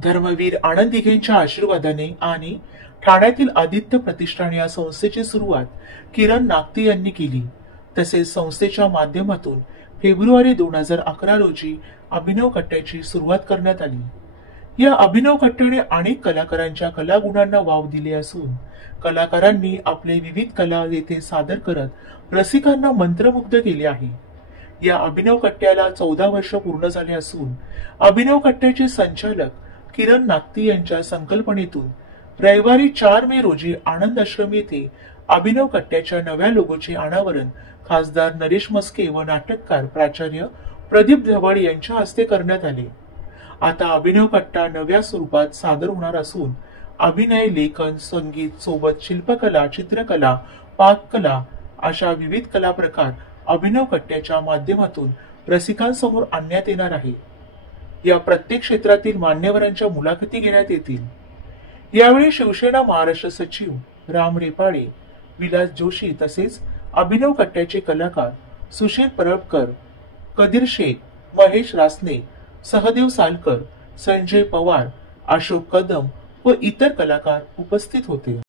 धर्मवीर आनंद दिघेंच्या आशीर्वादाने आणि ठाण्यातील आदित्य प्रतिष्ठान या संस्थेची सुरुवात किरण नागती यांनी केली. तसेच संस्थेच्या माध्यमातून फेब्रुवारी 2011 रोजी अभिनव कट्ट्याची सुरुवात करण्यात आली. या अभिनव कट्ट्याने अनेक कलाकारांच्या कलागुणांना वाव दिले असून कलाकारांनी आपले विविध कला येथे सादर करत रसिकांना मंत्रमुग्ध केले आहे. या अभिनव कट्ट्याला 14 वर्ष पूर्ण झाले असून अभिनव कट्ट्याचे संचालक किरण नागती यांच्या संकल्पनेतून रविवारी 4 मे रोजी आनंद आश्रम येथे अभिनव कट्ट्याच्या नव्या लोगोचे अनावरण खासदार नरेश मस्के व नाटककार प्राचार्य प्रदीप ढवळ यांच्या हस्ते करण्यात आले. आता अभिनव कट्टा नव्या स्वरूपात सादर होणार असून अभिनय, लेखन, संगीत सोबत शिल्पकला, चित्रकला, पाककला अशा विविध कला प्रकार अभिनव कट्ट्याच्या माध्यमातून रसिकांसमोर आणण्यात येणार आहे. या प्रत्येक क्षेत्रातील मान्यवरांच्या मुलाखती घेण्यात येतील. यावेळी शिवसेना महाराष्ट्र सचिव राम रेपाळे, विलास जोशी तसेच अभिनव कट्ट्याचे कलाकार सुशील परळकर, कदीर शेख, महेश रासने, सहदेव सालकर, संजय पवार, अशोक कदम व इतर कलाकार उपस्थित होते.